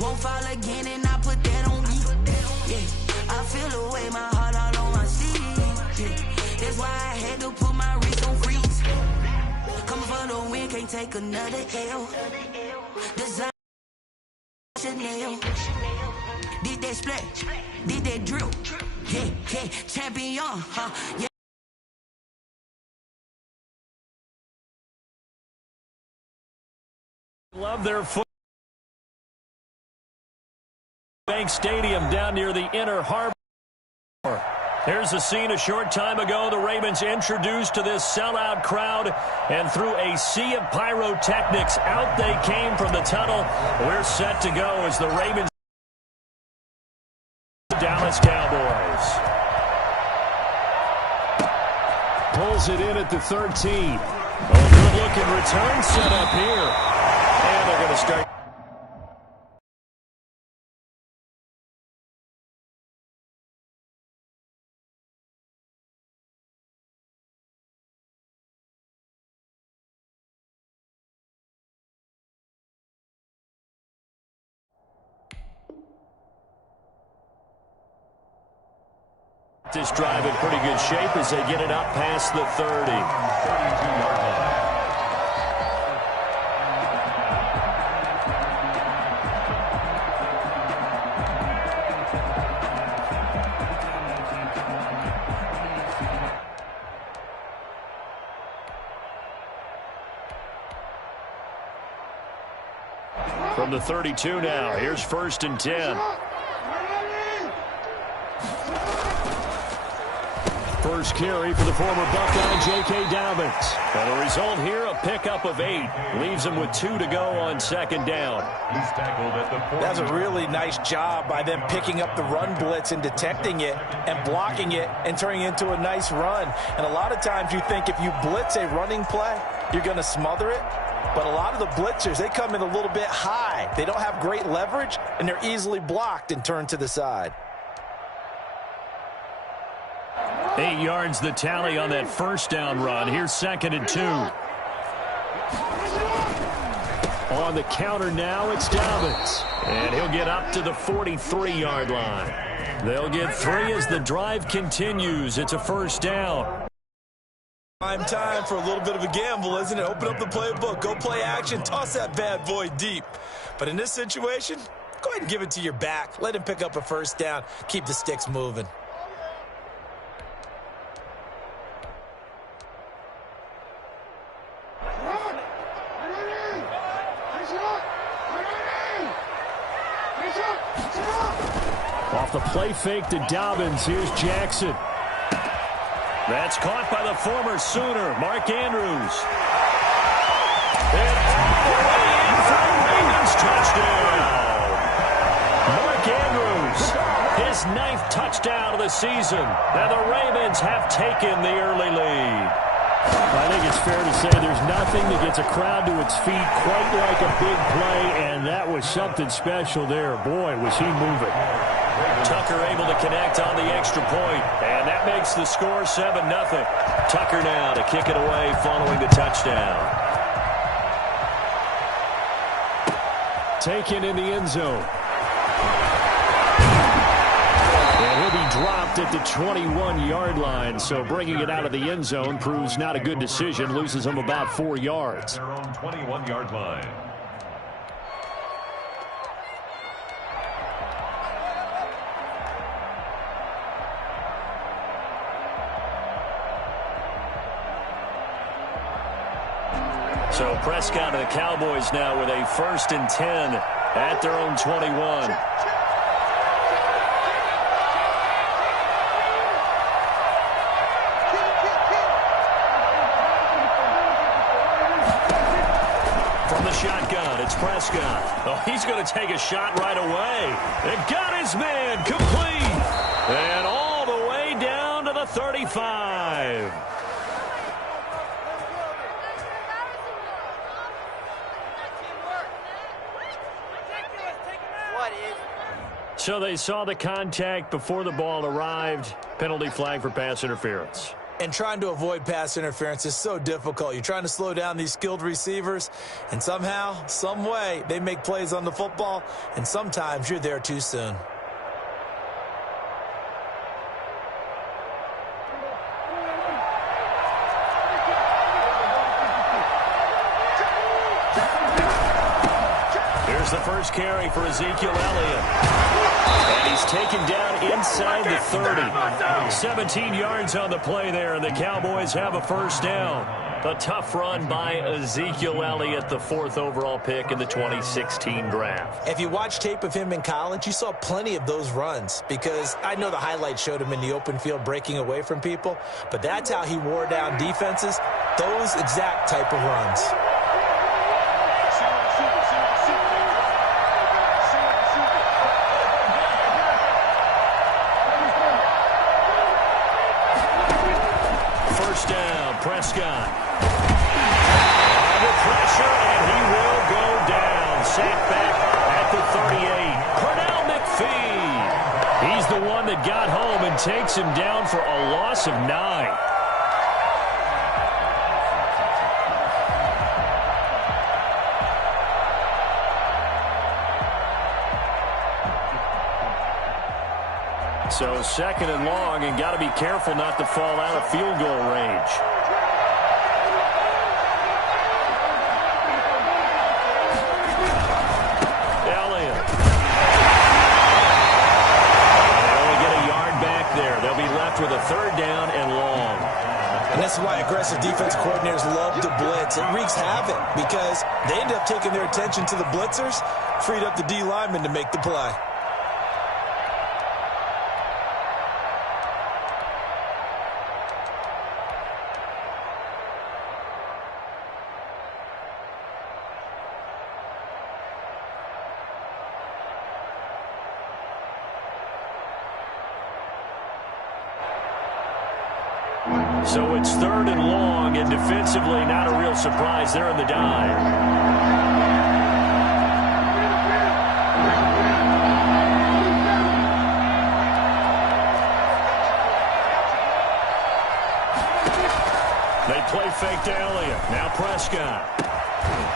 Won't fall again, and I put that on me. Yeah, I feel the way, my heart all on my sleeve. Yeah, that's why I had to put my wrist on freeze. Coming for the win, can't take another L. Design Chanel. Did that splash, did that drill. Yeah, yeah, champion, huh? Yeah. Love their foot. Bank Stadium down near the Inner Harbor. Here's a scene a short time ago. The Ravens introduced to this sellout crowd, and through a sea of pyrotechnics, out they came from the tunnel. We're set to go as the Ravens Dallas Cowboys. Pulls it in at the 13. A good-looking return set up here. And they're going to start. This drive in pretty good shape as they get it up past the 30. From the 32 now, here's 1st and 10. First carry for the former Buckeye, J.K. Dobbins. And the result here, a pickup of 8. Leaves him with 2 to go on 2nd down. That's a really nice job by them picking up the run blitz and detecting it and blocking it and turning it into a nice run. And a lot of times you think if you blitz a running play, you're going to smother it. But a lot of the blitzers, they come in a little bit high. They don't have great leverage, and they're easily blocked and turned to the side. 8 yards the tally on that first down run. Here's 2nd and 2. On the counter now, it's Dobbins. And he'll get up to the 43-yard line. They'll get 3 as the drive continues. It's a 1st down. Prime time for a little bit of a gamble, isn't it? Open up the playbook, go play action, toss that bad boy deep. But in this situation, go ahead and give it to your back. Let him pick up a 1st down. Keep the sticks moving. Off the play fake to Dobbins. Here's Jackson. That's caught by the former Sooner, Mark Andrews. And all the way in for a Ravens touchdown. Mark Andrews, his 9th touchdown of the season. And the Ravens have taken the early lead. I think it's fair to say there's nothing that gets a crowd to its feet quite like a big play, and that was something special there. Boy, was he moving. Tucker able to connect on the extra point, and that makes the score 7-0. Tucker now to kick it away following the touchdown. Taken in the end zone. And he'll be dropped at the 21-yard line, so bringing it out of the end zone proves not a good decision. Loses him about 4 yards. Their own 21-yard line. So Prescott and the Cowboys now with a 1st and 10 at their own 21. From the shotgun, it's Prescott. Oh, he's going to take a shot right away. And got his man complete. And all the way down to the 35. So they saw the contact before the ball arrived. Penalty flag for pass interference. And trying to avoid pass interference is so difficult. You're trying to slow down these skilled receivers, and somehow, some way, they make plays on the football, and sometimes you're there too soon. Here's the first carry for Ezekiel Elliott. And he's taken down inside the 30. 17 yards on the play there, and the Cowboys have a first down. A tough run by Ezekiel Elliott, the 4th overall pick in the 2016 draft. If you watch tape of him in college, you saw plenty of those runs, because I know the highlights showed him in the open field breaking away from people, but that's how he wore down defenses, those exact type of runs. Prescott. Under pressure, and he will go down. Sacked back at the 38. Pernell McPhee. He's the one that got home and takes him down for a loss of 9. So 2nd and long, and got to be careful not to fall out of field goal range. Elliott. They only get a yard back there. They'll be left with a 3rd down and long. And that's why aggressive defense coordinators love to blitz. It wreaks havoc because they end up taking their attention to the blitzers, freed up the D lineman to make the play. So it's 3rd and long, and defensively not a real surprise. They're in the dive. They play fake to Elliott. Now Prescott.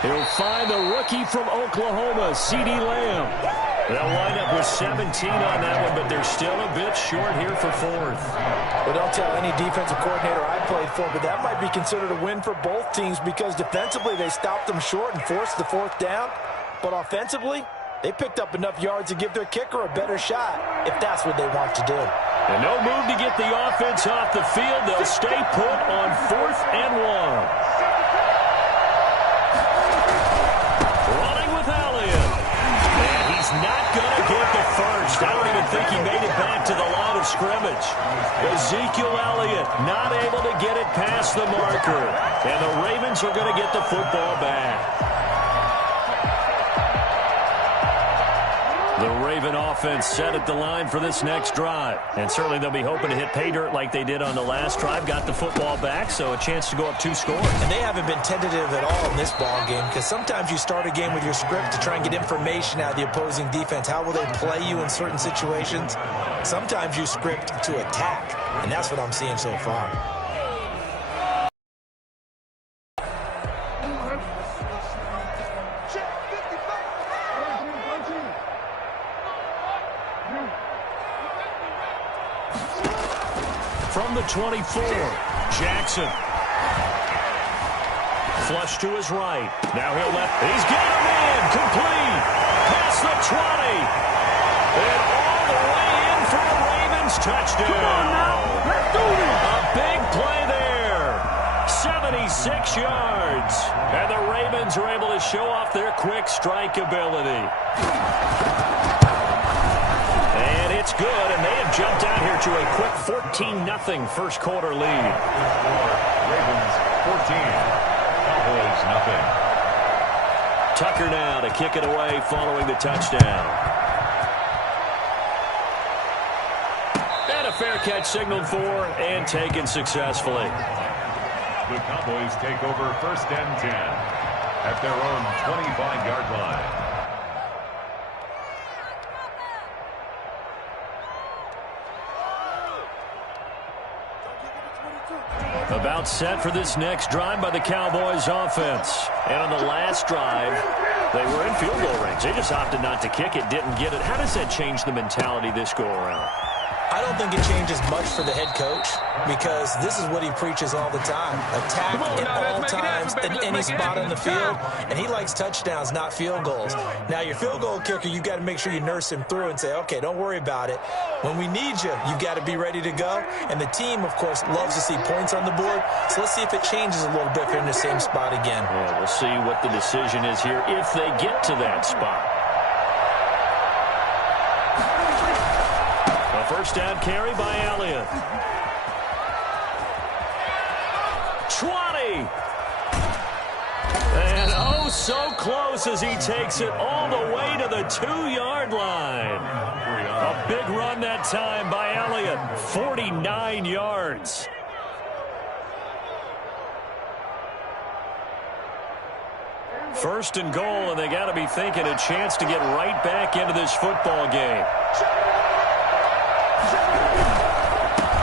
He'll find the rookie from Oklahoma, CeeDee Lamb. They'll line up with 17 on that one, but they're still a bit short here for 4th. Well, don't tell any defensive coordinator I played for, but that might be considered a win for both teams because defensively they stopped them short and forced the 4th down. But offensively, they picked up enough yards to give their kicker a better shot if that's what they want to do. And no move to get the offense off the field. They'll stay put on 4th and 1. Not going to get the first. I don't even think he made it back to the line of scrimmage. Ezekiel Elliott not able to get it past the marker. And the Ravens are going to get the football back. The Raven offense set at the line for this next drive. And certainly they'll be hoping to hit pay dirt like they did on the last drive. Got the football back, so a chance to go up 2 scores. And they haven't been tentative at all in this ball game because sometimes you start a game with your script to try and get information out of the opposing defense. How will they play you in certain situations? Sometimes you script to attack, and that's what I'm seeing so far. From the 24, Jackson. Flush to his right. Now he'll let. He's got him in. Complete. Past the 20. And all the way in for the Ravens. Touchdown. Come on now. Let's do this. A big play there. 76 yards. And the Ravens are able to show off their quick strike ability. And it's good, and they have jumped out here to a quick 14-0 first quarter lead. Ravens 14, Cowboys nothing. Tucker now to kick it away following the touchdown. And a fair catch signaled for and taken successfully. The Cowboys take over 1st and 10 at their own 25-yard line. About set for this next drive by the Cowboys offense. And on the last drive, they were in field goal range. They just opted not to kick it, didn't get it. How does that change the mentality this go around? I don't think it changes much for the head coach because this is what he preaches all the time. Attack at all times in any spot on the field, and he likes touchdowns, not field goals. Now, your field goal kicker, you've got to make sure you nurse him through and say, okay, don't worry about it. When we need you, you've got to be ready to go. And the team, of course, loves to see points on the board. So let's see if it changes a little bit if they're in the same spot again. Yeah, we'll see what the decision is here if they get to that spot. First down carry by Elliott. 20. And oh, so close as he takes it all the way to the 2-yard line. A big run that time by Elliott. 49 yards. First and goal, and they got to be thinking a chance to get right back into this football game.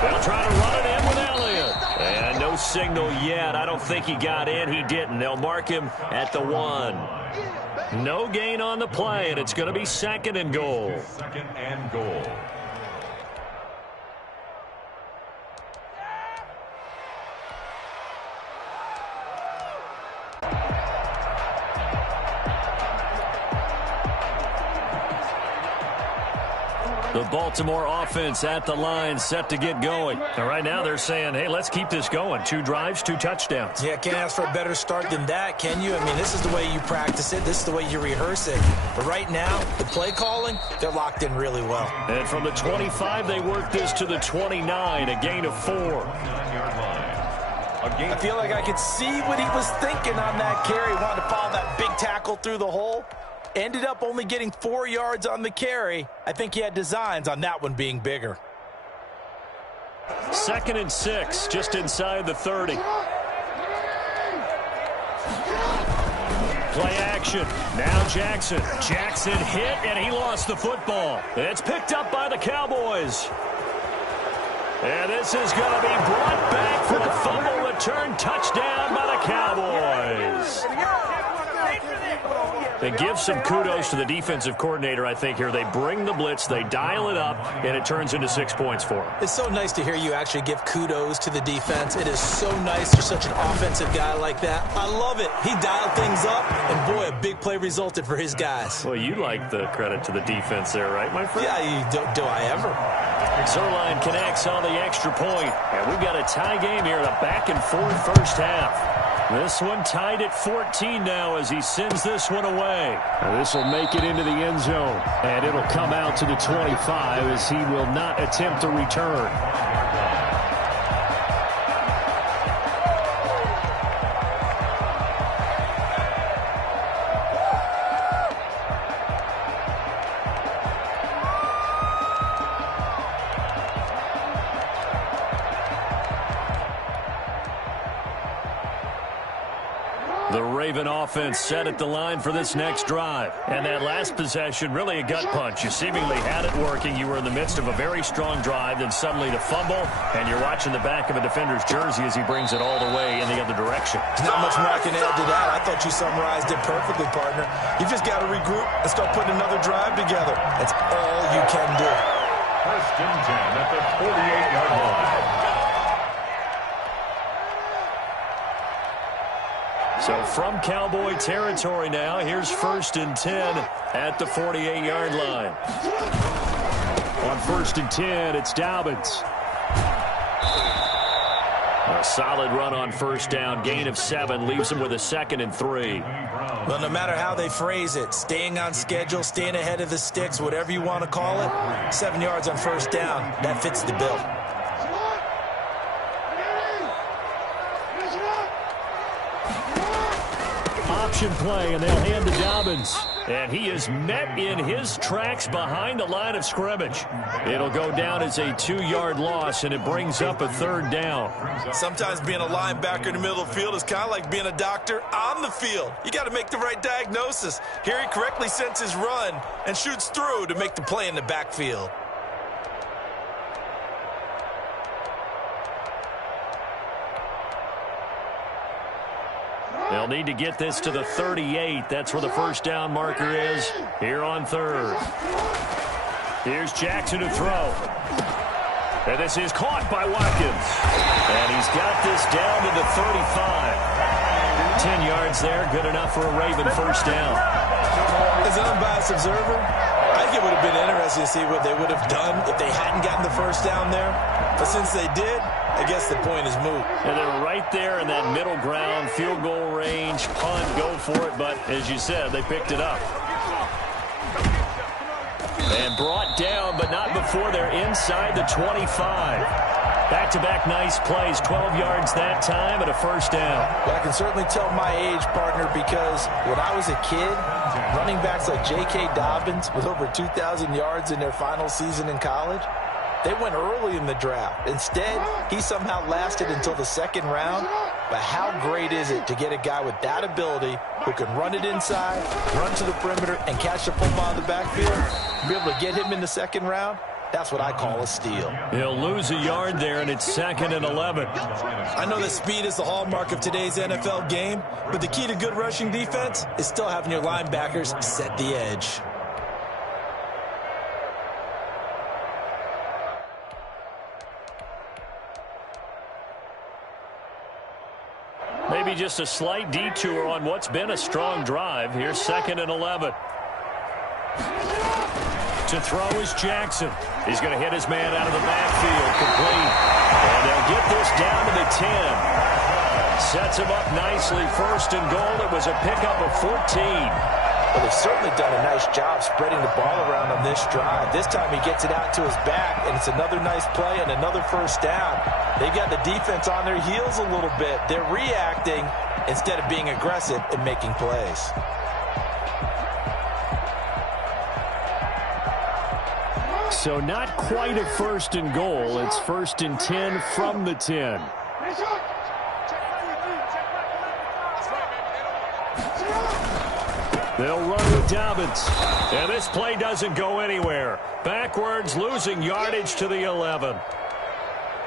They'll try to run it in with Elliott. And no signal yet. I don't think he got in. He didn't. They'll mark him at the 1. No gain on the play, and it's going to be second and goal. Second and goal. The Baltimore offense at the line, set to get going. And right now they're saying, hey, let's keep this going. 2 drives, 2 touchdowns. Yeah, can't ask for a better start than that, can you? I mean, this is the way you practice it. This is the way you rehearse it. But right now, the play calling, they're locked in really well. And from the 25, they work this to the 29, a gain of 4. I feel like I could see what he was thinking on that carry. Wanted to follow that big tackle through the hole. Ended up only getting 4 yards on the carry. I think he had designs on that one being bigger. 2nd and 6, just inside the 30. Play action. Now Jackson. Jackson hit, and he lost the football. It's picked up by the Cowboys. And this is going to be brought back for a fumble return touchdown by the Cowboys. They give some kudos to the defensive coordinator, I think, here. They bring the blitz, they dial it up, and it turns into 6 points for them. It's so nice to hear you actually give kudos to the defense. It is so nice for such an offensive guy like that. I love it. He dialed things up, and boy, a big play resulted for his guys. Well, you like the credit to the defense there, right, my friend? Yeah, do I ever? Zuerlein connects on the extra point, and we've got a tie game here in a back-and-forth first half. This one tied at 14 now as he sends this one away. This will make it into the end zone, and it'll come out to the 25 as he will not attempt to return. The Raven offense set at the line for this next drive. And that last possession, really a gut punch. You seemingly had it working. You were in the midst of a very strong drive, then suddenly the fumble, and you're watching the back of a defender's jersey as he brings it all the way in the other direction. There's not much more I can add to that. I thought you summarized it perfectly, partner. You just got to regroup and start putting another drive together. That's all you can do. First and 10 at the 48-yard line. So from Cowboy territory now, here's 1st and 10 at the 48-yard line. On 1st and 10, it's Dobbins. A solid run on first down, gain of 7, leaves him with a 2nd and 3. Well, no matter how they phrase it, staying on schedule, staying ahead of the sticks, whatever you want to call it, 7 yards on first down, that fits the bill. Option play, and they'll hand to Dobbins. And he is met in his tracks behind the line of scrimmage. It'll go down as a 2-yard loss, and it brings up a 3rd down. Sometimes being a linebacker in the middle of the field is kind of like being a doctor on the field. You got to make the right diagnosis. Here he correctly sends his run and shoots through to make the play in the backfield. They'll need to get this to the 38. That's where the first down marker is here on third. Here's Jackson to throw. And this is caught by Watkins. And he's got this down to the 35. 10 yards there, good enough for a Raven first down. As an unbiased observer, I think it would have been interesting to see what they would have done if they hadn't gotten the first down there. But since they did, I guess the point is moot. And they're right there in that middle ground, field goal range, punt, go for it. But as you said, they picked it up. And brought down, but not before they're inside the 25. Back-to-back nice plays, 12 yards that time and a first down. Well, I can certainly tell my age, partner, because when I was a kid, running backs like J.K. Dobbins with over 2,000 yards in their final season in college, they went early in the draft. Instead, he somehow lasted until the second round. But how great is it to get a guy with that ability who can run it inside, run to the perimeter, and catch the football in the backfield? Be able to get him in the second round? That's what I call a steal. He'll lose a yard there, and it's 2nd and 11. I know that speed is the hallmark of today's NFL game, but the key to good rushing defense is still having your linebackers set the edge. Maybe just a slight detour on what's been a strong drive. Here's 2nd and 11. To throw is Jackson. He's going to hit his man out of the backfield. Complete. And they'll get this down to the 10. Sets him up nicely. 1st and goal. It was a pickup of 14. Well, they've certainly done a nice job spreading the ball around on this drive. This time he gets it out to his back, and it's another nice play and another first down. They've got the defense on their heels a little bit. They're reacting instead of being aggressive and making plays. So not quite a 1st and goal. It's 1st and 10 from the 10. They'll run with Dobbins. And this play doesn't go anywhere. Backwards, losing yardage to the 11.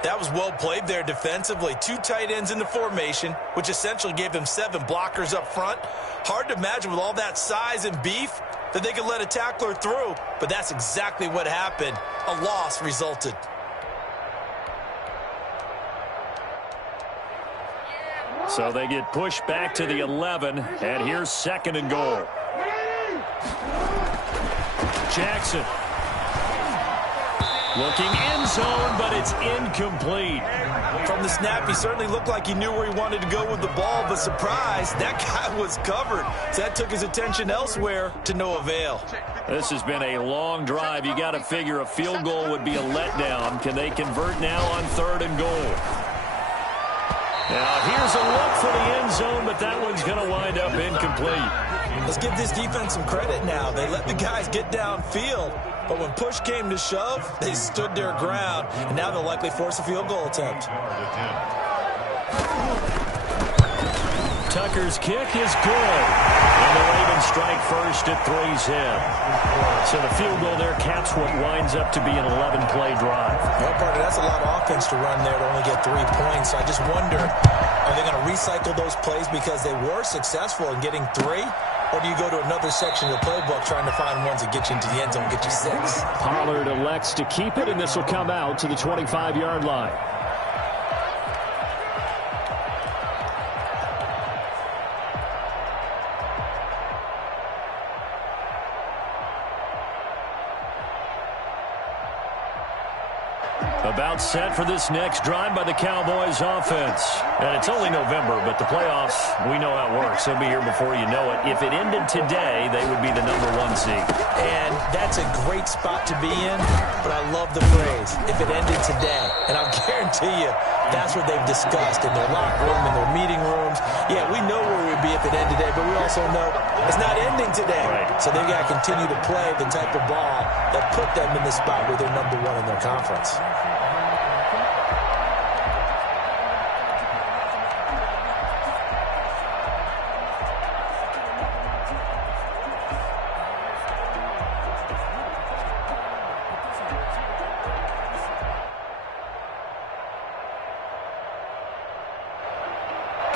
That was well played there defensively. 2 tight ends in the formation, which essentially gave them 7 blockers up front. Hard to imagine with all that size and beef that they could let a tackler through, but that's exactly what happened. A loss resulted. So they get pushed back to the 11, and here's 2nd and goal. Jackson. Looking end zone, but it's incomplete. From the snap, he certainly looked like he knew where he wanted to go with the ball, but surprise, that guy was covered. So that took his attention elsewhere to no avail. This has been a long drive. You got to figure a field goal would be a letdown. Can they convert now on 3rd and goal? Now, here's a look for the end zone, but that one's going to wind up incomplete. Let's give this defense some credit now. They let the guys get downfield, but when push came to shove, they stood their ground, and now they'll likely force a field goal attempt. Tucker's kick is good. And the Ravens strike first at 3's in. So the field goal there caps what winds up to be an 11-play drive. Well, partner, that's a lot of offense to run there to only get 3 points. So I just wonder, are they going to recycle those plays because they were successful in getting 3? Or do you go to another section of the playbook trying to find ones that get you into the end zone and get you 6? Pollard elects to keep it, and this will come out to the 25-yard line. About set for this next drive by the Cowboys offense. And it's only November, but the playoffs, we know how it works. They'll be here before you know it. If it ended today, they would be the #1 seed. And that's a great spot to be in, but I love the phrase, if it ended today. And I'll guarantee you, that's what they've discussed in their locker room, in their meeting rooms. Yeah, we know where we'd be if it ended today, but we also know it's not ending today. Right. So they've got to continue to play the type of ball that put them in the spot where they're #1 in their conference.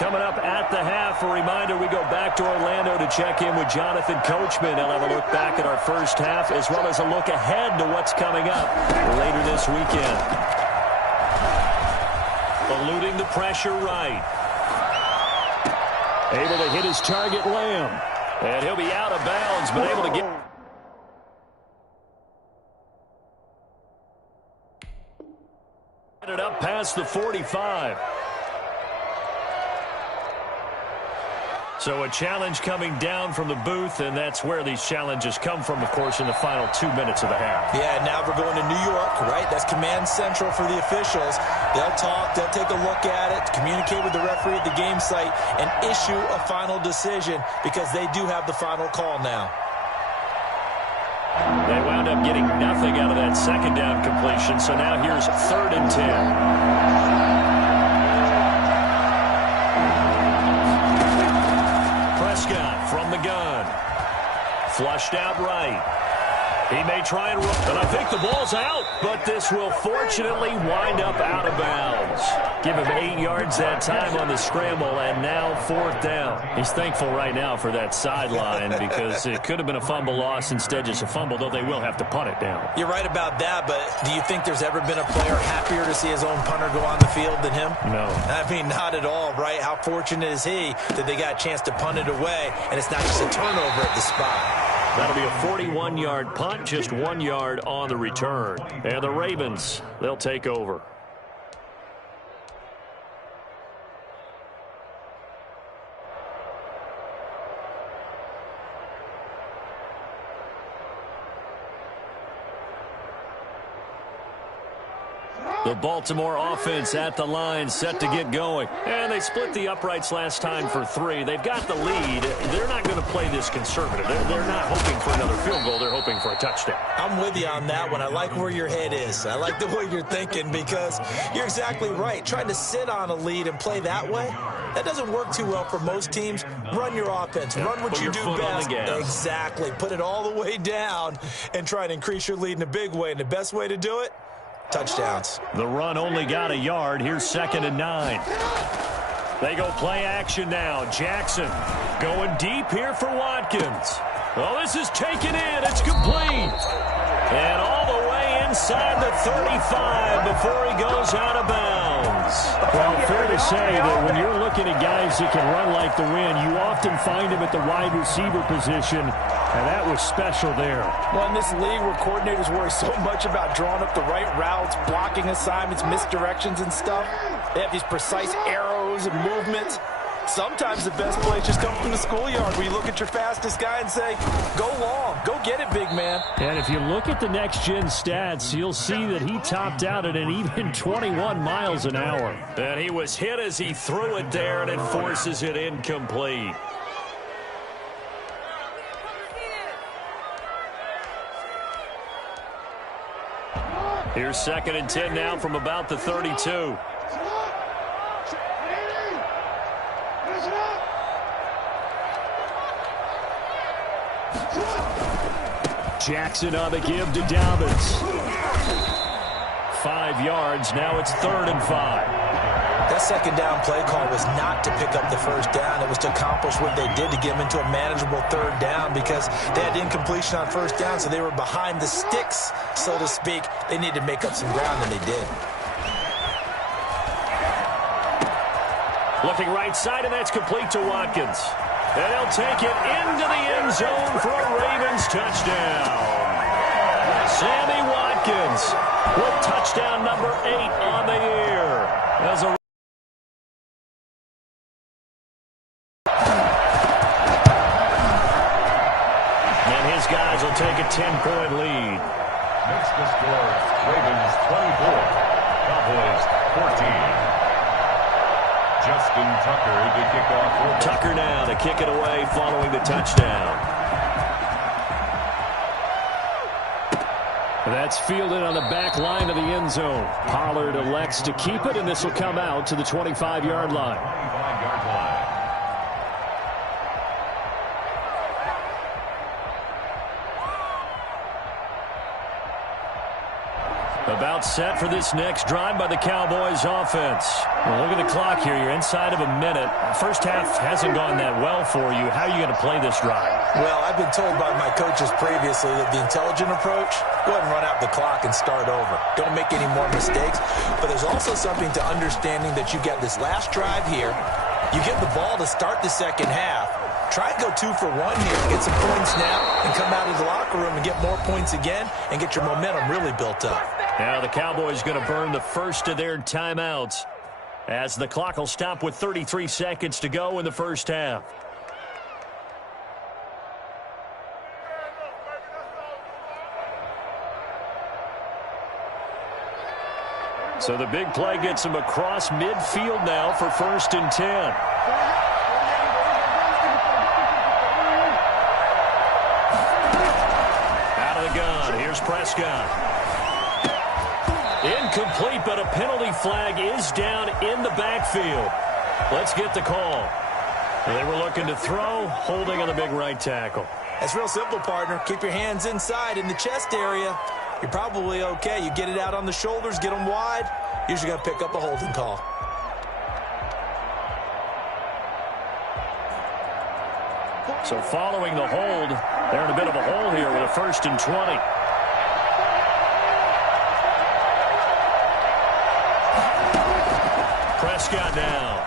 Coming up at the half, a reminder, we go back to Orlando to check in with Jonathan Coachman. He'll have a look back at our first half as well as a look ahead to what's coming up later this weekend. Eluding the pressure right. Able to hit his target, Lamb. And he'll be out of bounds, but able to get it up past the 45. So a challenge coming down from the booth, and that's where these challenges come from, of course, in the final 2 minutes of the half. Yeah, now we're going to New York, right? That's command central for the officials. They'll talk, they'll take a look at it, communicate with the referee at the game site, and issue a final decision because they do have the final call now. They wound up getting nothing out of that second down completion, so now here's 3rd and 10. Prescott from the gun. Flushed out right. He may try and run, and I think the ball's out, but this will fortunately wind up out of bounds. Give him 8 yards that time on the scramble, and now 4th down. He's thankful right now for that sideline because it could have been a fumble loss, instead just a fumble, though they will have to punt it down. You're right about that, but do you think there's ever been a player happier to see his own punter go on the field than him? No. I mean, not at all, right? How fortunate is he that they got a chance to punt it away, and it's not just a turnover at the spot. That'll be a 41-yard punt, just 1 yard on the return. And the Ravens, they'll take over. The Baltimore offense at the line, set to get going. And they split the uprights last time for 3. They've got the lead. They're not going to play this conservative. They're not hoping for another field goal. They're hoping for a touchdown. I'm with you on that one. I like where your head is. I like the way you're thinking because you're exactly right. Trying to sit on a lead and play that way, that doesn't work too well for most teams. Run your offense. Run what you do best. Exactly. Put it all the way down and try and increase your lead in a big way. And the best way to do it, touchdowns. The run only got a yard. Here's 2nd and 9. They go play action now. Jackson going deep here for Watkins. Well, this is taken in. It's complete. And all the way inside the 35 before he goes out of bounds. Well, fair to say that when you're looking at guys that can run like the wind, you often find them at the wide receiver position, and that was special there. Well, in this league where coordinators worry so much about drawing up the right routes, blocking assignments, misdirections and stuff, they have these precise arrows and movements. Sometimes the best plays just come from the schoolyard where you look at your fastest guy and say, go long, go get it, big man. And if you look at the next-gen stats, you'll see that he topped out at an even 21 miles an hour. And he was hit as he threw it there, and it forces it incomplete. Here's 2nd and 10 now from about the 32. Jackson on the give to Dobbins. 5 yards. Now it's 3rd and 5. That second down play call was not to pick up the first down. It was to accomplish what they did to get them into a manageable 3rd down because they had incompletion on first down, so they were behind the sticks, so to speak. They needed to make up some ground, and they did. Looking right side, and that's complete to Watkins. And he'll take it into the end zone for a Ravens touchdown. Sammy Watkins with touchdown number 8 on the year. As a and his guys will take a 10-point lead. Makes the score Ravens 24, Cowboys 14. Justin Tucker to kick off. Tucker now to kick it away following the touchdown. That's fielded on the back line of the end zone. Pollard elects to keep it, and this will come out to the 25-yard line. 25-yard line. About set for this next drive by the Cowboys offense. Well, look at the clock here. You're inside of a minute. First half hasn't gone that well for you. How are you going to play this drive? Well, I've been told by my coaches previously that the intelligent approach, go ahead and run out the clock and start over. Don't make any more mistakes. But there's also something to understanding that you get this last drive here. You get the ball to start the second half. Try and go 2 for 1 here. Get some points now and come out of the locker room and get more points again and get your momentum really built up. Now the Cowboys going to burn the first of their timeouts as the clock will stop with 33 seconds to go in the first half. So the big play gets them across midfield now for 1st and 10. Gun. Here's Prescott. Incomplete, but a penalty flag is down in the backfield. Let's get the call. They were looking to throw, holding on the big right tackle. That's real simple, partner. Keep your hands inside in the chest area. You're probably okay. You get it out on the shoulders, get them wide. Usually got to pick up a holding call. So following the hold, they're in a bit of a hole here with a 1st and 20. Prescott now.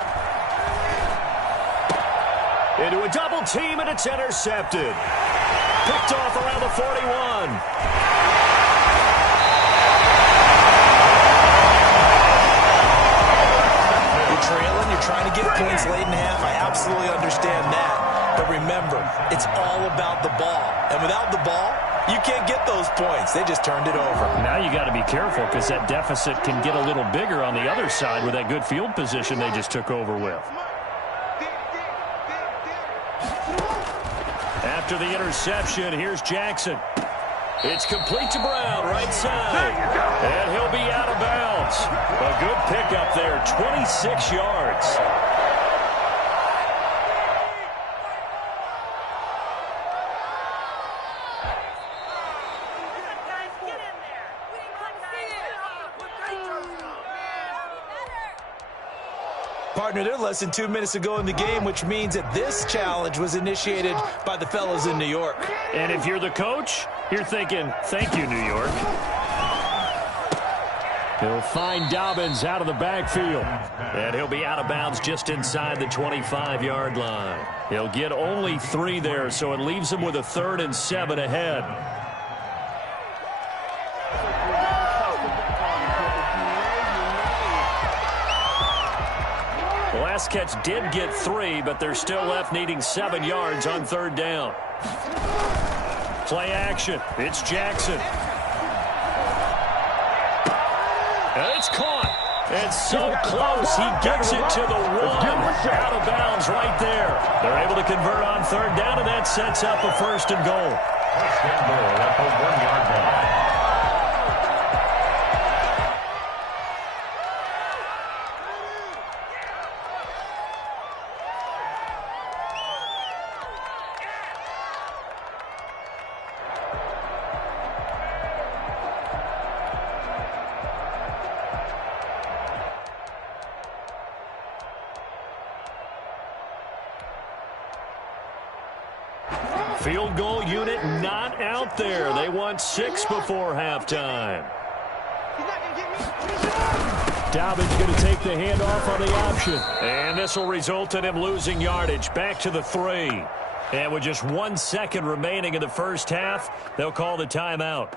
Into a double team, and it's intercepted. Picked off around the 41. You're trailing, you're trying to get points late in half. I absolutely understand that. But remember, it's all about the ball. And without the ball, you can't get those points. They just turned it over. Now you got to be careful because that deficit can get a little bigger on the other side with that good field position they just took over with. After the interception, here's Jackson. It's complete to Brown, right side. And he'll be out of bounds. A good pickup there, 26 yards. Partner, they're less than 2 minutes ago in the game, which means that this challenge was initiated by the fellas in New York. And if you're the coach, you're thinking, thank you, New York. He'll find Dobbins out of the backfield. And he'll be out of bounds just inside the 25-yard line. He'll get only 3 there, so it leaves him with a 3rd and 7 ahead. Last catch did get 3, but they're still left needing 7 yards on 3rd down. Play action. It's Jackson. And it's caught. And so close. He gets it to the 1. Out of bounds right there. They're able to convert on 3rd down, and that sets up a 1st and goal. 1st and goal at the 1-yard line. Field goal unit not out there. They want 6 before halftime. Dobbins going to take the handoff on the option. And this will result in him losing yardage. Back to the 3. And with just 1 second remaining in the first half, they'll call the timeout.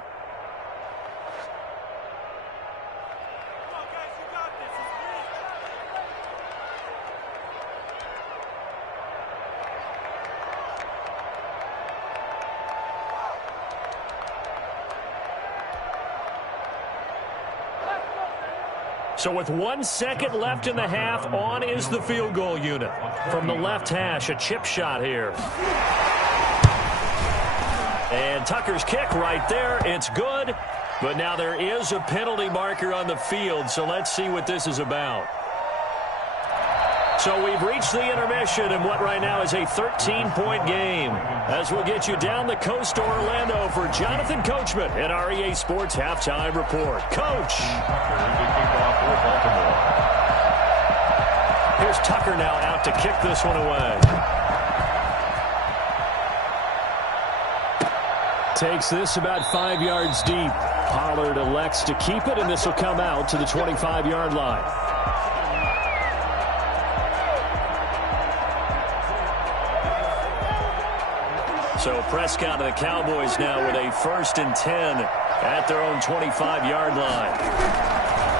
So with 1 second left in the half, on is the field goal unit. From the left hash, a chip shot here. And Tucker's kick right there. It's good. But now there is a penalty marker on the field, so let's see what this is about. So we've reached the intermission in what right now is a 13-point game. As we'll get you down the coast to Orlando for Jonathan Coachman at our EA Sports Halftime Report. Coach. Here's Tucker now out to kick this one away. Takes this about 5 yards deep. Pollard elects to keep it, and this will come out to the 25-yard line. So Prescott and the Cowboys now with a 1st and 10 at their own 25-yard line.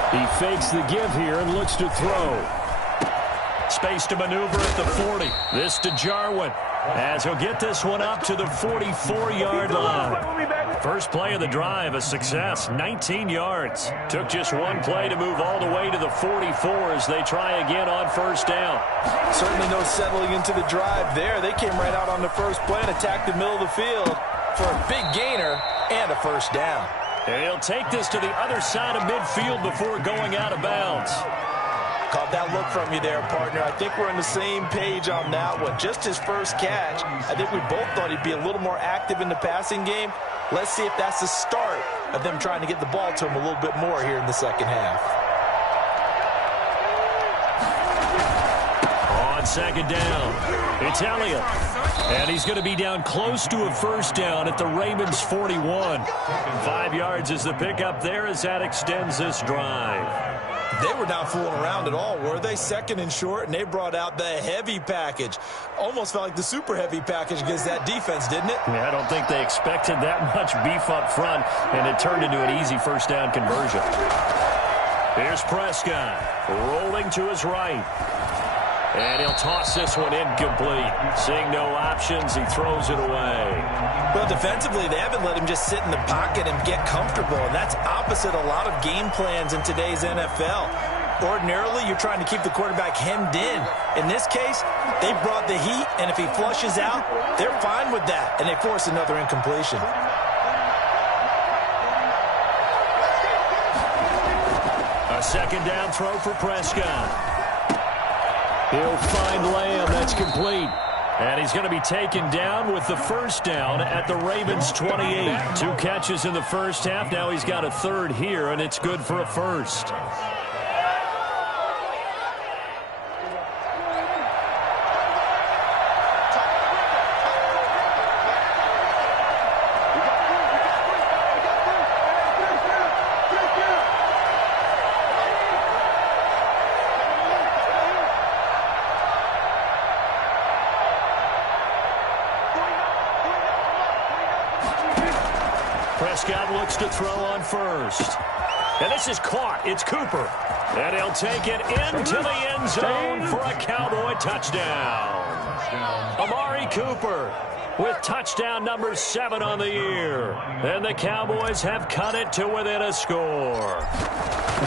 He fakes the give here and looks to throw. Space to maneuver at the 40. This to Jarwin, as he'll get this one up to the 44-yard line. First play of the drive, a success, 19 yards. Took just one play to move all the way to the 44 as they try again on 1st down. Certainly no settling into the drive there. They came right out on the first play and attacked the middle of the field for a big gainer and a 1st down. And he'll take this to the other side of midfield before going out of bounds. Caught that look from you there, partner. I think we're on the same page on that one. Just his first catch. I think we both thought he'd be a little more active in the passing game. Let's see if that's the start of them trying to get the ball to him a little bit more here in the second half. On 2nd down, it's Elliott. And he's going to be down close to a 1st down at the Ravens 41. 5 yards is the pickup there as that extends this drive. They were not fooling around at all, were they? 2nd and short, and they brought out the heavy package. Almost felt like the super heavy package against that defense, didn't it? Yeah, I don't think they expected that much beef up front, and it turned into an easy 1st down conversion. Here's Prescott, rolling to his right. And he'll toss this one incomplete. Seeing no options, he throws it away. Well, defensively, they haven't let him just sit in the pocket and get comfortable, and that's opposite a lot of game plans in today's NFL. Ordinarily, you're trying to keep the quarterback hemmed in. In this case, they brought the heat, and if he flushes out, they're fine with that, and they force another incompletion. A 2nd down throw for Prescott. He'll find Lamb. That's complete. And he's going to be taken down with the 1st down at the Ravens 28. 2 catches in the first half. Now he's got a 3rd here, and it's good for a 1st. Prescott looks to throw on 1st. And this is caught. It's Cooper. And he'll take it into the end zone for a Cowboy touchdown. Amari Cooper with touchdown number 7 on the year. And the Cowboys have cut it to within a score.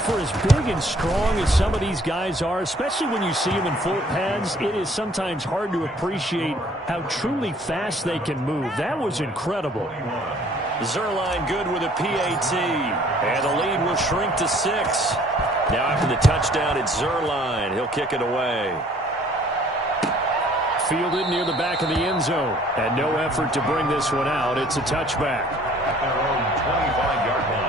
For as big and strong as some of these guys are, especially when you see them in full pads, it is sometimes hard to appreciate how truly fast they can move. That was incredible. Zuerlein good with a PAT. And the lead will shrink to 6. Now after the touchdown, it's Zuerlein. He'll kick it away. Fielded near the back of the end zone. And no effort to bring this one out. It's a touchback. At their own 25-yard line.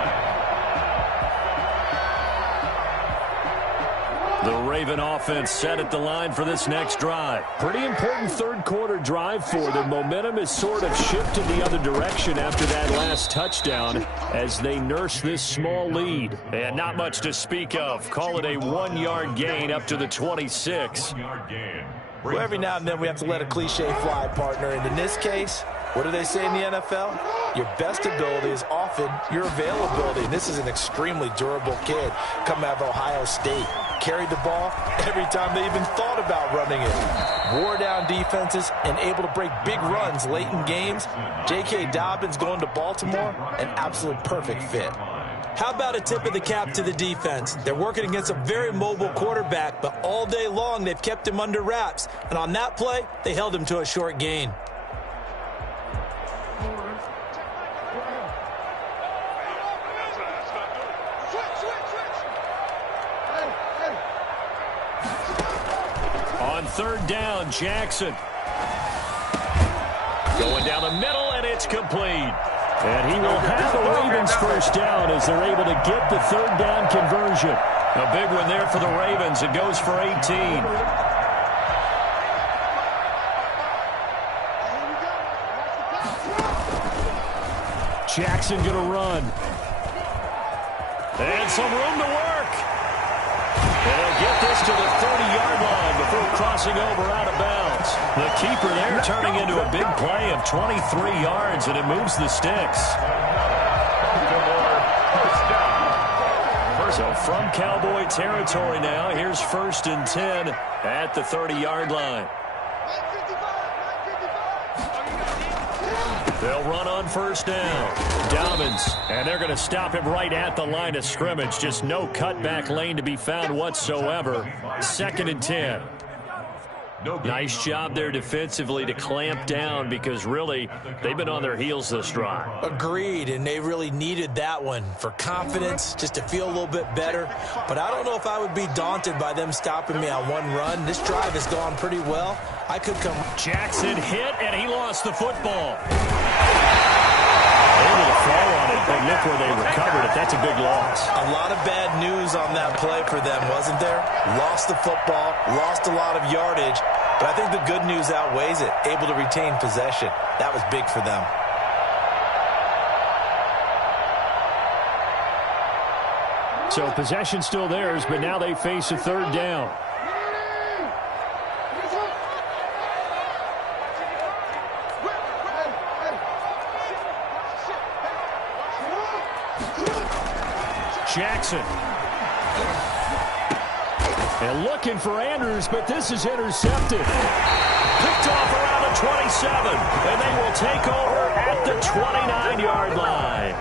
The Raven offense set at the line for this next drive. Pretty important 3rd quarter drive for them. Momentum has sort of shifted the other direction after that last touchdown as they nurse this small lead. And not much to speak of. Call it a 1-yard gain up to the 26. Well, every now and then we have to let a cliche fly, partner. And in this case, what do they say in the NFL? Your best ability is often your availability. And this is an extremely durable kid coming out of Ohio State. Carried the ball every time they even thought about running it. Wore down defenses and able to break big runs late in games. J.K. Dobbins going to Baltimore, an absolute perfect fit. How about a tip of the cap to the defense? They're working against a very mobile quarterback, but all day long they've kept him under wraps. And on that play, they held him to a short gain. third down. Jackson. Going down the middle, and it's complete. And he will have the Ravens first down as they're able to get the third down conversion. A big one there for the Ravens. It goes for 18. Jackson going to run. And some room to work. And he'll get this to the 30-yard line before crossing over out of bounds. The keeper there turning into a big play of 23 yards, and it moves the sticks. So from Cowboy territory now, here's 1st and 10 at the 30-yard line. They'll run on first down. Dobbins, and they're going to stop him right at the line of scrimmage. Just no cutback lane to be found whatsoever. 2nd and 10. Nice job there defensively to clamp down because really they've been on their heels this drive. Agreed, and they really needed that one for confidence, just to feel a little bit better. But I don't know if I would be daunted by them stopping me on one run. This drive has gone pretty well. I could come. Jackson hit, and he lost the football. Able to fall on it, but look where they recovered it. That's a big loss. A lot of bad news on that play for them, wasn't there? Lost the football, lost a lot of yardage, but I think the good news outweighs it. Able to retain possession. That was big for them. So possession still theirs, but now they face a third down. Jackson. And looking for Andrews, but this is intercepted. Picked off around the 27, and they will take over at the 29-yard line.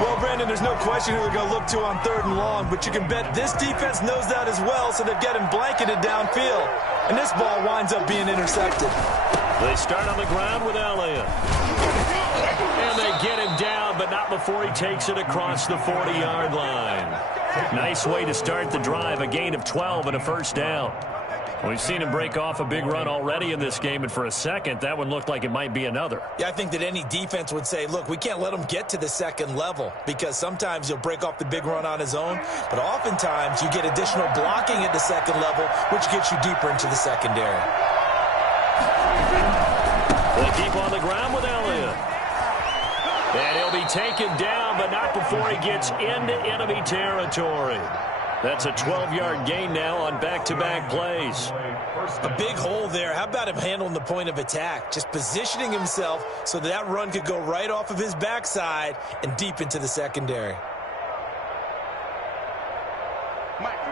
Well, Brandon, there's no question who they're going to look to on 3rd and long, but you can bet this defense knows that as well, so they're getting blanketed downfield. And this ball winds up being intercepted. They start on the ground with Elliott. And they get him down, but not before he takes it across the 40-yard line. Nice way to start the drive, a gain of 12 and a first down. We've seen him break off a big run already in this game, and for a second, that one looked like it might be another. Yeah, I think that any defense would say, look, we can't let him get to the second level because sometimes he'll break off the big run on his own, but oftentimes you get additional blocking at the second level, which gets you deeper into the secondary. They keep on the ground with Elliott. And he'll be taken down, but not before he gets into enemy territory. That's a 12-yard gain now on back-to-back plays. A big hole there. How about him handling the point of attack? Just positioning himself so that run could go right off of his backside and deep into the secondary.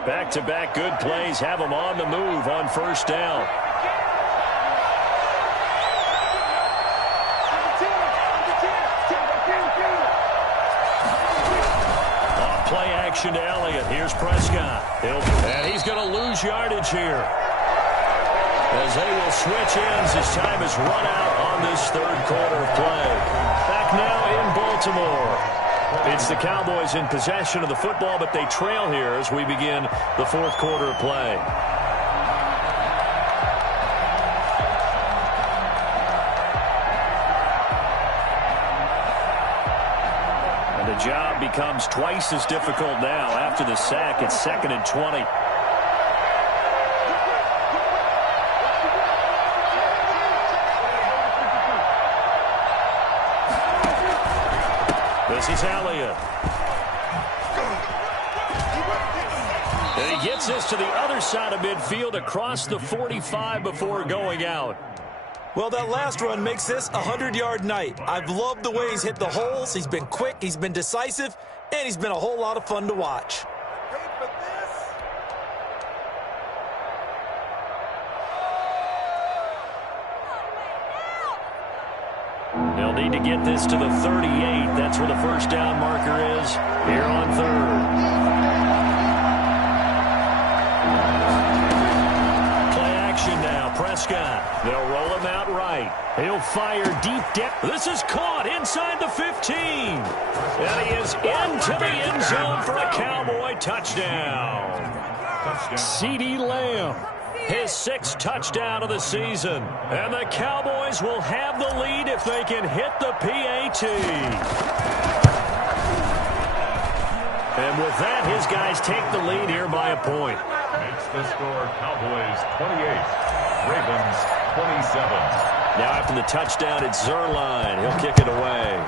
Back-to-back good plays have him on the move on first down. Play action to Elliott. Here's Prescott. And he's going to lose yardage here as they will switch ends as time has run out on this third quarter of play. Back now in Baltimore. It's the Cowboys in possession of the football, but they trail here as we begin the fourth quarter of play. The job becomes twice as difficult now after the sack. It's 2nd and 20. This is Elliott. And he gets this to the other side of midfield across the 45 before going out. Well, that last run makes this a 100-yard night. I've loved the way he's hit the holes. He's been quick, he's been decisive, and he's been a whole lot of fun to watch. They'll need to get this to the 38. That's where the first down marker is here on 3rd. Prescott. They'll roll him out right. He'll fire deep down. This is caught inside the 15. And he is into the end zone for a Cowboy touchdown. CeeDee Lamb. his 6th touchdown of the season. And the Cowboys will have the lead if they can hit the PAT. And with that, his guys take the lead here by a point. Makes the score Cowboys 28, Ravens 27. Now after the touchdown, it's Zuerlein. He'll kick it away.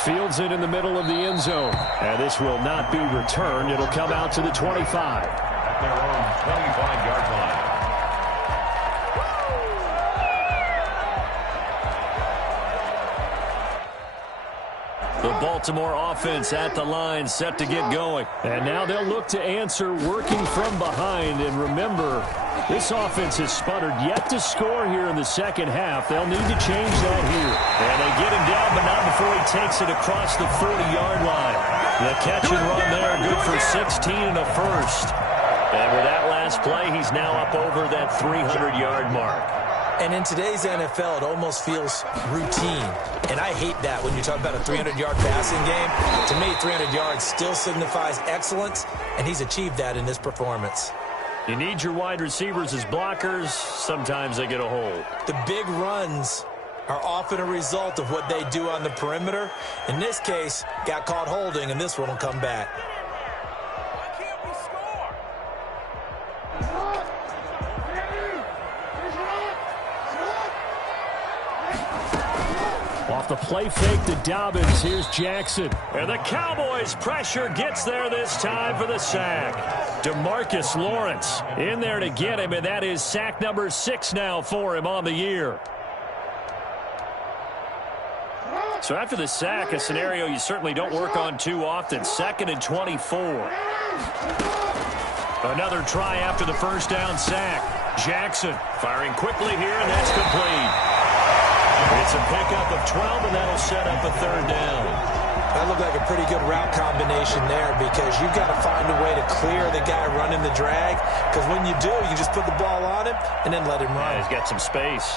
Fields it in the middle of the end zone. And this will not be returned. It'll come out to the 25. At their own 25-yard line. The Baltimore offense at the line, set to get going. And now they'll look to answer working from behind. And remember, this offense has sputtered yet to score here in the second half. They'll need to change that here. And they get him down, but not before he takes it across the 40-yard line. The catch and run there, good for 16 and a first. And with that last play, he's now up over that 300-yard mark. And in today's NFL, it almost feels routine. And I hate that when you talk about a 300-yard passing game. To me, 300 yards still signifies excellence, and he's achieved that in this performance. You need your wide receivers as blockers. Sometimes they get a hold. The big runs are often a result of what they do on the perimeter. In this case, got caught holding, and this one will come back. Off the play fake to Dobbins. Here's Jackson. And the Cowboys' pressure gets there this time for the sack. DeMarcus Lawrence in there to get him, and that is sack number 6 now for him on the year. So after the sack, a scenario you certainly don't work on too often. 2nd and 24. Another try after the first down sack. Jackson firing quickly here, and that's complete. It's a pickup of 12, and that'll set up a 3rd down. That looked like a pretty good route combination there because you've got to find a way to clear the guy running the drag, because when you do, you just put the ball on him and then let him run. Yeah, he's got some space.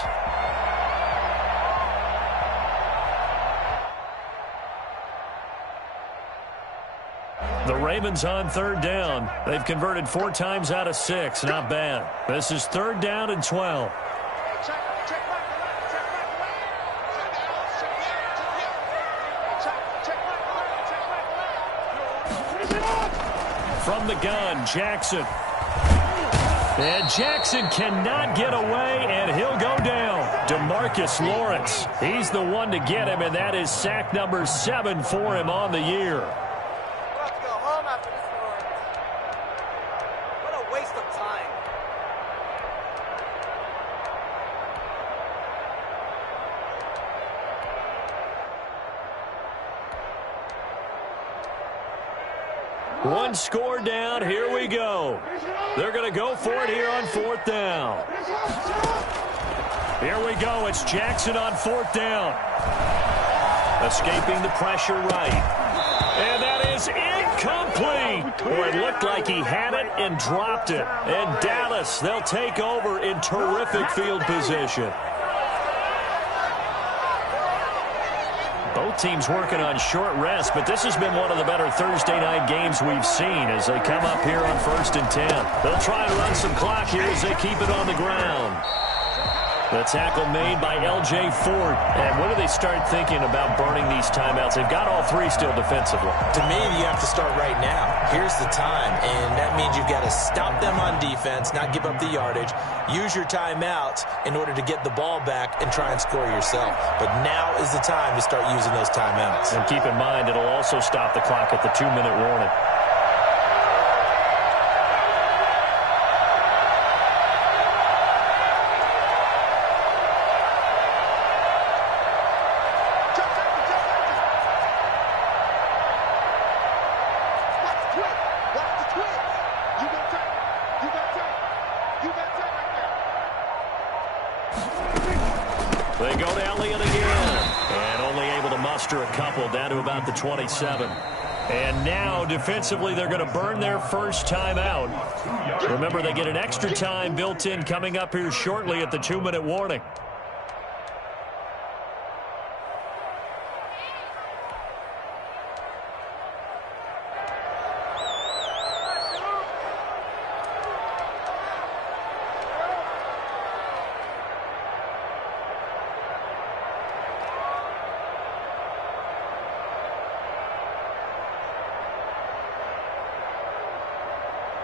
The Ravens on 3rd down. They've converted 4 times out of 6. Not bad. This is 3rd down and 12. From the gun, Jackson. And Jackson cannot get away, and he'll go down. DeMarcus Lawrence. He's the one to get him, and that is sack number 7 for him on the year. What a waste of time. One score down. Here we go. They're going to go for it here on 4th down. Here we go. It's Jackson on 4th down. Escaping the pressure right. And that is incomplete. Boy, it looked like he had it and dropped it. And Dallas, they'll take over in terrific field position. Both teams working on short rest, but this has been one of the better Thursday night games we've seen as they come up here on 1st and 10. They'll try and run some clock here as they keep it on the ground. The tackle made by L.J. Ford. And when do they start thinking about burning these timeouts? They've got all 3 still defensively. To me, you have to start right now. Here's the time, and that means you've got to stop them on defense, not give up the yardage, use your timeouts in order to get the ball back and try and score yourself. But now is the time to start using those timeouts. And keep in mind, it'll also stop the clock at the 2-minute warning. They go to Elliott again. And only able to muster a couple down to about the 27. And now, defensively, they're going to burn their first time out. Remember, they get an extra time built in coming up here shortly at the 2-minute warning.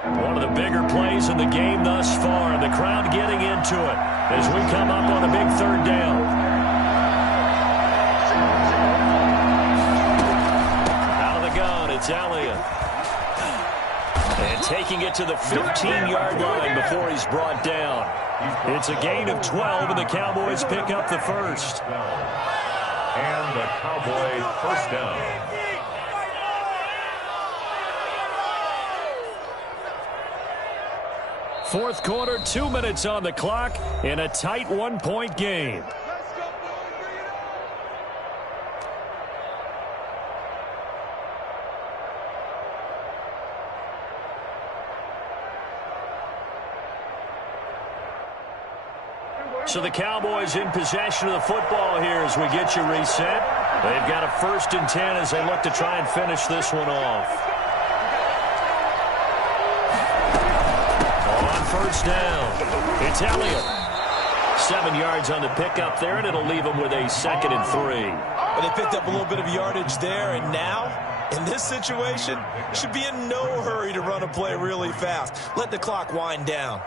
One of the bigger plays in the game thus far, and the crowd getting into it as we come up on a big third down. Out of the gun, it's Elliott. And taking it to the 15-yard line before he's brought down. It's a gain of 12, and the Cowboys pick up the first. And the Cowboys first down. Fourth quarter, 2 minutes on the clock in a tight one-point game. So the Cowboys in possession of the football here as we get you reset. They've got a 1st and 10 as they look to try and finish this one off. First down. It's Elliott. 7 yards on the pickup there, and it'll leave him with a 2nd and 3. But they picked up a little bit of yardage there, and now, in this situation, should be in no hurry to run a play really fast. Let the clock wind down.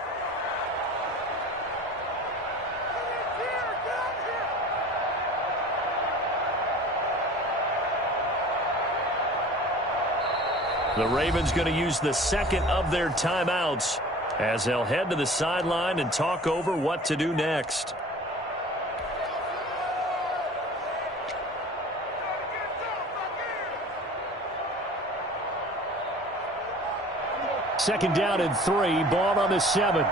The Ravens going to use the 2nd of their timeouts as they'll head to the sideline and talk over what to do next. Second down and 3, ball on the 7.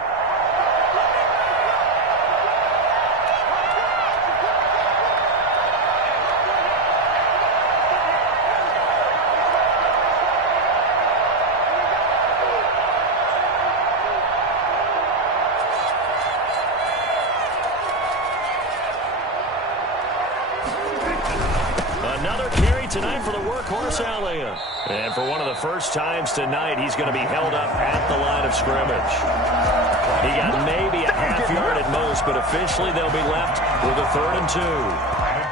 Tonight for the workhorse Elliott. And for one of the first times tonight, he's going to be held up at the line of scrimmage. He got maybe a half yard at most, but officially they'll be left with a 3rd and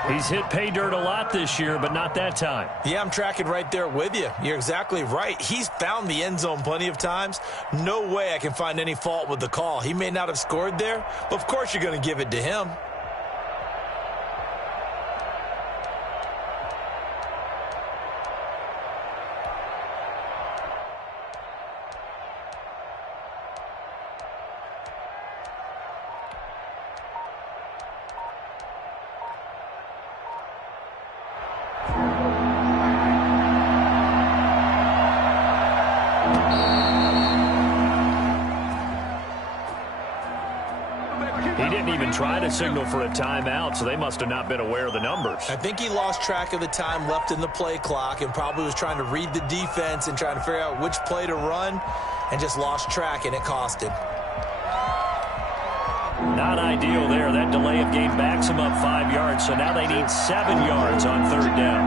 2. He's hit pay dirt a lot this year, but not that time. Yeah, I'm tracking right there with you. You're exactly right. He's found the end zone plenty of times. No way I can find any fault with the call. He may not have scored there, but of course you're going to give it to him. Try to signal for a timeout, so they must have not been aware of the numbers. I think he lost track of the time left in the play clock and probably was trying to read the defense and trying to figure out which play to run and just lost track, and it cost him. Not ideal there. That delay of game backs him up 5 yards, so now they need 7 yards on 3rd down.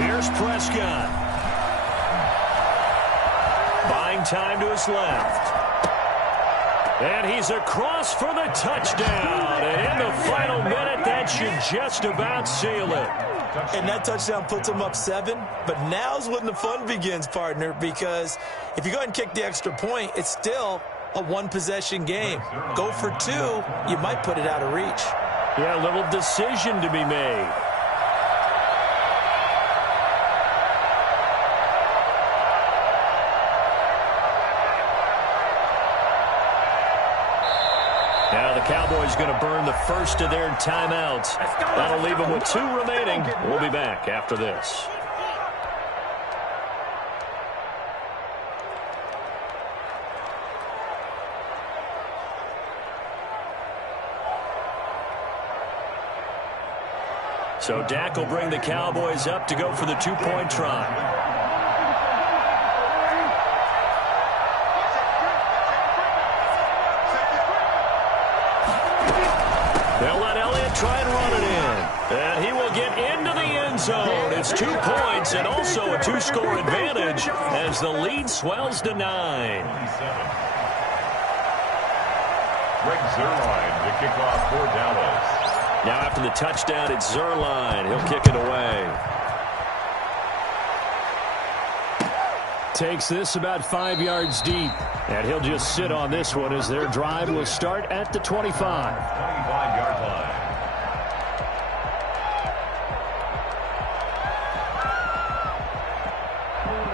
Here's Prescott. Buying time to his left. And he's across for the touchdown. And in the final minute, that should just about seal it. And that touchdown puts him up 7. But now's when the fun begins, partner, because if you go ahead and kick the extra point, it's still a one-possession game. Go for 2, you might put it out of reach. Yeah, a little decision to be made. Now the Cowboys going to burn the first of their timeouts. That'll leave them with 2 remaining. We'll be back after this. So Dak will bring the Cowboys up to go for the 2-point try. They'll let Elliott try and run it in. And he will get into the end zone. It's 2 points and also a 2-score advantage as the lead swells to 9. Greg Zuerlein to kick off for Dallas. Now after the touchdown, it's Zuerlein. He'll kick it away. takes this about 5 yards deep. And he'll just sit on this one as their drive will start at the 25. 25-yard line.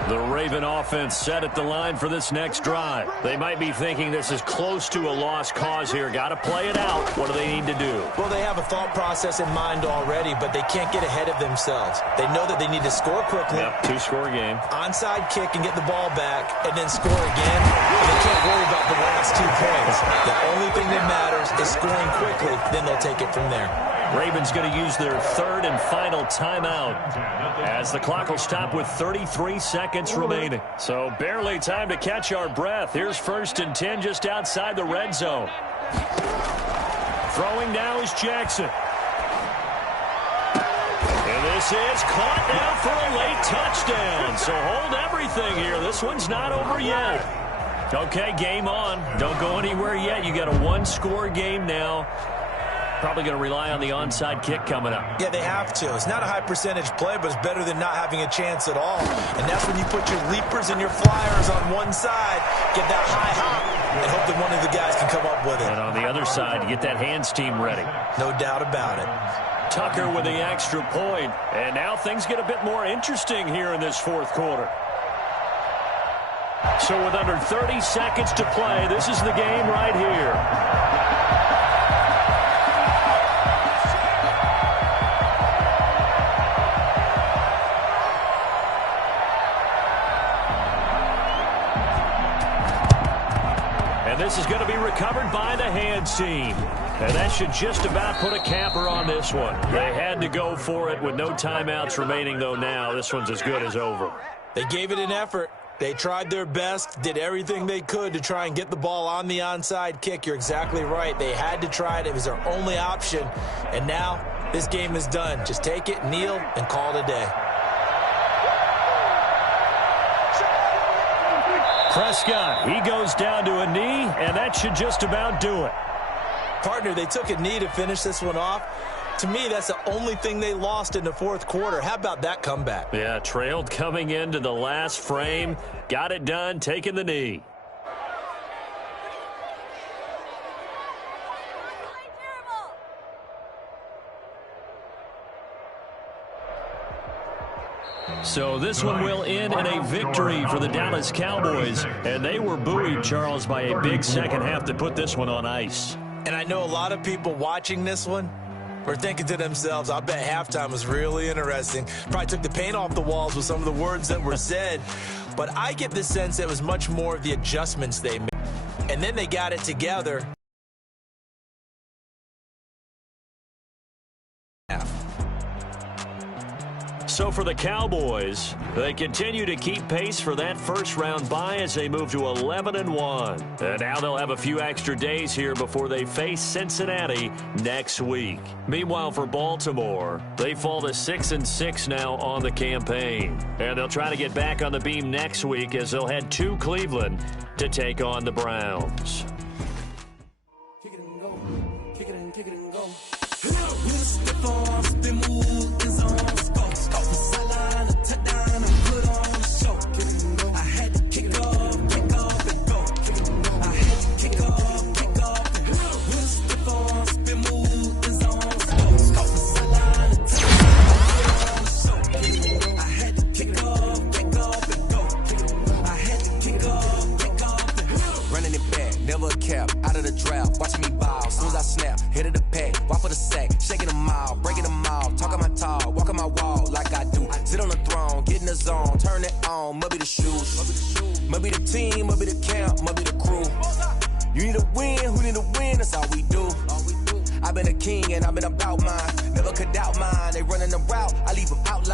The Raven offense set at the line for this next drive. They might be thinking this is close to a lost cause here. Got to play it out. What do they need to do? Well, they have a thought process in mind already, but they can't get ahead of themselves. They know that they need to score quickly. Yep, two-score game. Onside kick and get the ball back, and then score again. And they can't worry about the last 2 points. The only thing that matters is scoring quickly. Then they'll take it from there. Ravens going to use their third and final timeout as the clock will stop with 33 seconds remaining. So barely time to catch our breath. Here's 1st and 10 just outside the red zone. Throwing now is Jackson. And this is caught now for a late touchdown. So hold everything here. This one's not over yet. Okay, game on. Don't go anywhere yet. You got a 1-score game now. Probably going to rely on the onside kick coming up. Yeah, they have to. It's not a high percentage play, but it's better than not having a chance at all. And that's when you put your leapers and your flyers on one side, get that high hop, and hope that one of the guys can come up with it. And on the other side, get that hands team ready. No doubt about it. Tucker with the extra point. And now things get a bit more interesting here in this 4th quarter. So with under 30 seconds to play, this is the game right here. This is going to be recovered by the hands team. And that should just about put a capper on this one. They had to go for it with no timeouts remaining, though now. This one's as good as over. They gave it an effort. They tried their best, did everything they could to try and get the ball on the onside kick. You're exactly right. They had to try it. It was their only option. And now this game is done. Just take it, kneel, and call it a day. Prescott, he goes down to a knee, and that should just about do it. Partner, they took a knee to finish this one off. To me, that's the only thing they lost in the 4th quarter. How about that comeback? Yeah, trailed coming into the last frame. Got it done, taking the knee. So this one will end in a victory for the Dallas Cowboys. And they were buoyed, Charles, by a big second half to put this one on ice. And I know a lot of people watching this one were thinking to themselves, I bet halftime was really interesting. Probably took the paint off the walls with some of the words that were said. But I get the sense that it was much more of the adjustments they made. And then they got it together. So for the Cowboys, they continue to keep pace for that first-round bye as they move to 11-1. And now they'll have a few extra days here before they face Cincinnati next week. Meanwhile, for Baltimore, they fall to 6-6 now on the campaign. And they'll try to get back on the beam next week as they'll head to Cleveland to take on the Browns. Kick it and go. Kick it and go. Out of the draft, watching me ball. Soon as I snap, hit of the pack, walk for the sack, shaking them all, breaking them all, talking my tall, walking my wall like I do. Sit on the throne, get in the zone, turn it on, must be the shoes, must be the team, must be the camp, must be the crew. You need a win, who need a win? That's all we do. I've been a king and I've been about mine, never could doubt mine. They running the route, I leave them out.